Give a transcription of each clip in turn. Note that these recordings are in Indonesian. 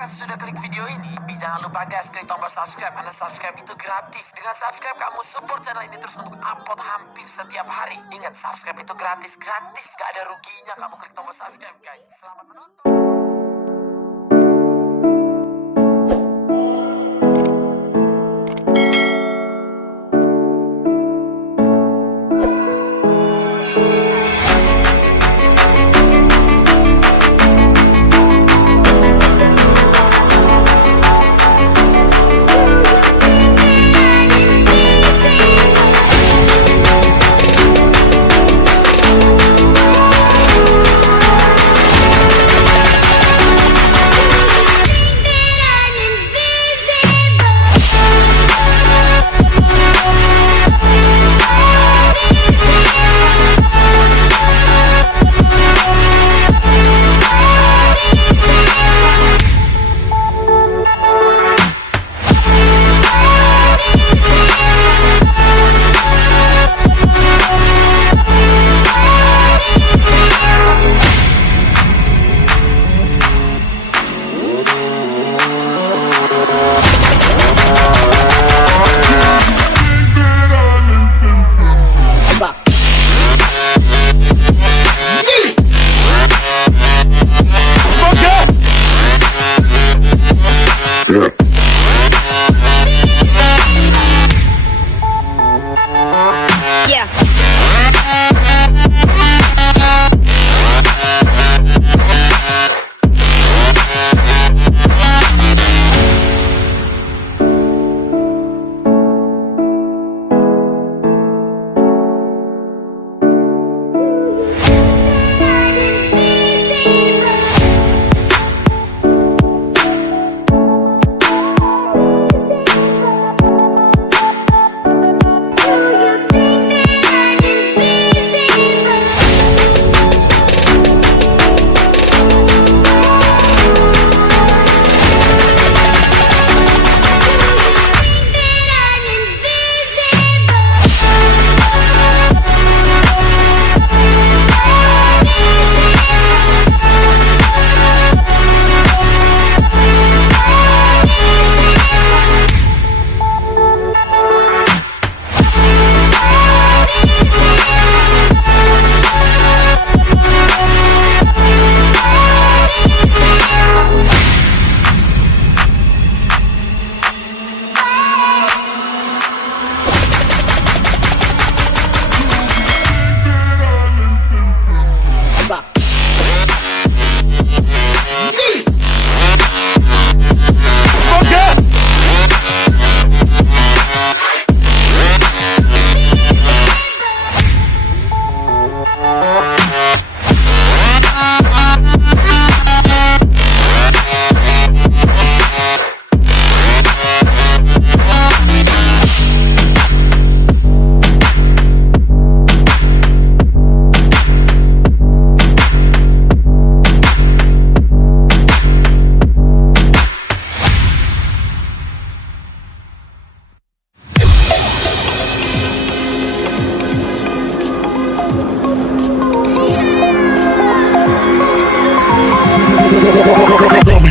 Sudah klik video ini, jangan lupa guys klik tombol subscribe, karena subscribe itu gratis. Dengan subscribe kamu support channel ini terus untuk upload hampir setiap hari. Ingat, subscribe itu gratis, gak ada ruginya kamu klik tombol subscribe guys. Selamat menonton.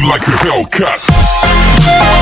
Like a Hellcat.